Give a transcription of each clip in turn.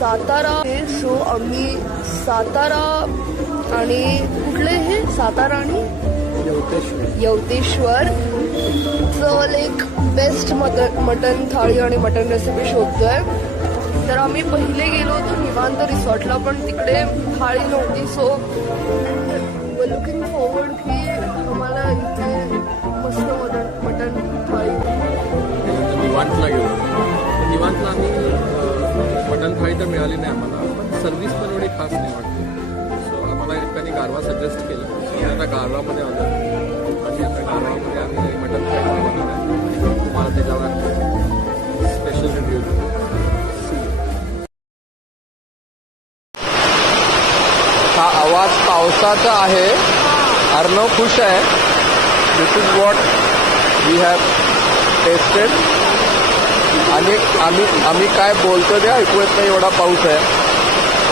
Satara so आम्ही सातारा आणि कुठले हे सातारा आणि यवतेश्वर एक बेस्ट मटन थाळी आणि मटन रेसिपी शोधतोय. तर आम्ही पहिले गेलो होतो निवांत रिसॉर्टला, पण तिकडे थाळी नव्हती. सो लुकिंग फॉरवर्ड की आम्हाला इथे मस्त मटन थाळी. निवांतला गेलो. निवांतला आम्ही मटन थाळी तर मिळाली नाही आम्हाला, पण सर्व्हिस पण एवढी खास नाही वाटते. सो आम्हाला एकाने गारवा सजेस्ट केलं. सो आता गारवामध्ये आलो आणि आता गारवामध्ये आम्ही मटन थाळी बनवणार आहे. तुम्हाला त्याच्यावर स्पेशल रिव्ह्यू देऊ. हा आवाज पावसाचा आहे. अर्णव खुश आहे. This is what we have tested. आणि आम्ही काय बोलतो ते ऐकू येत नाही एवढा पाऊस आहे.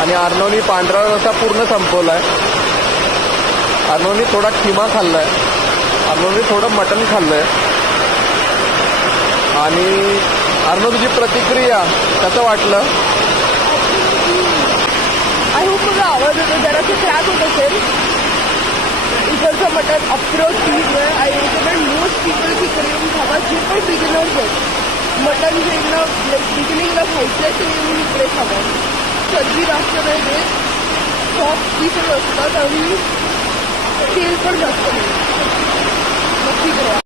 आणि अर्णवनी पांढरा रस्सा पूर्ण संपवलाय. अर्णवनी थोडा खिमा खाल्लाय. अर्णवनी थोडं मटण खाल्लंय. आणि अर्णव तुझी प्रतिक्रिया कसं वाटलं? आय होप मला आवाज होतो, जरासं क्रॅक होत असेल. इकडचं मटन अप्रतिम आहे. आय रेकमेंड मोस्ट पीपल की करून खावा, जे पण बिगिनर्स आहेत. मटन जे बिगिनिंगला खायचं ते मी इकडे खावा. चरबी जास्त नाही देत, सॉफ्ट पीसेस असतात आणि तेल पण जास्त नाही. नक्की करा.